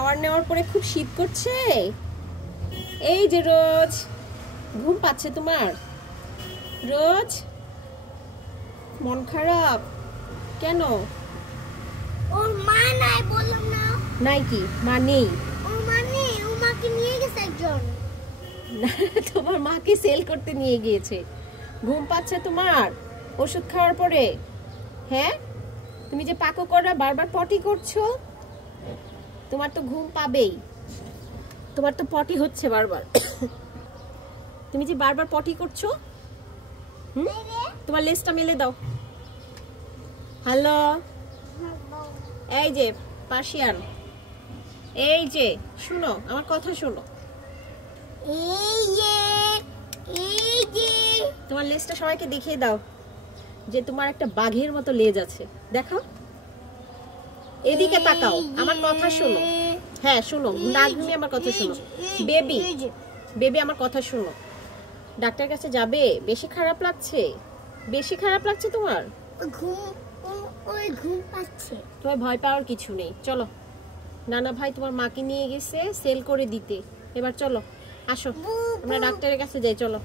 খাবার নেওয়ার পরে খুব শীত করছে। এই যে রোজ ঘুম পাচ্ছে তোমার? রোজ মন খারাপ কেন? ওর মা নাই বললাম না। নাই কি মা নেই? ওর মা নেই, ওর মাকে নিয়ে গেছে একজন। তোমার মাকে সেল করতে নিয়ে গিয়েছে। ঘুম পাচ্ছে তোমার ওষুধ খাওয়ার পরে? হ্যাঁ, তুমি যে পাকো করা বারবার পটি করছো, তোমার তো ঘুম পাবেই। তোমার তো পটি হচ্ছে বারবার। তুমি যে বারবার পটি করছো, তোমার লেজটা মেলে দাও। হ্যালো, এই যে পার্সিয়ান, এই যে শুনো আমার কথা শোনো। এই যে তোমার লেজটা সবাইকে দেখিয়ে দাও যে তোমার একটা বাঘের মতো লেজ আছে। দেখো, এদিকে তাকাও, আমার কথা শোনো। হ্যাঁ শোনো, না ঘুমিয়ে আমার কথা শোনো। বেবি বেবি আমার কথা শোনো। ডাক্তার কাছে যাবে? বেশি খারাপ লাগছে? বেশি খারাপ লাগছে তোমার? ঘুম পাচ্ছে। তোমার ভয় পাওয়ার কিছু নেই, চলো। নানা ভাই তোমার মাকে নিয়ে গেছে সেল করে দিতে। এবার চলো, আসো আমরা ডাক্তারের কাছে যাই, চলো।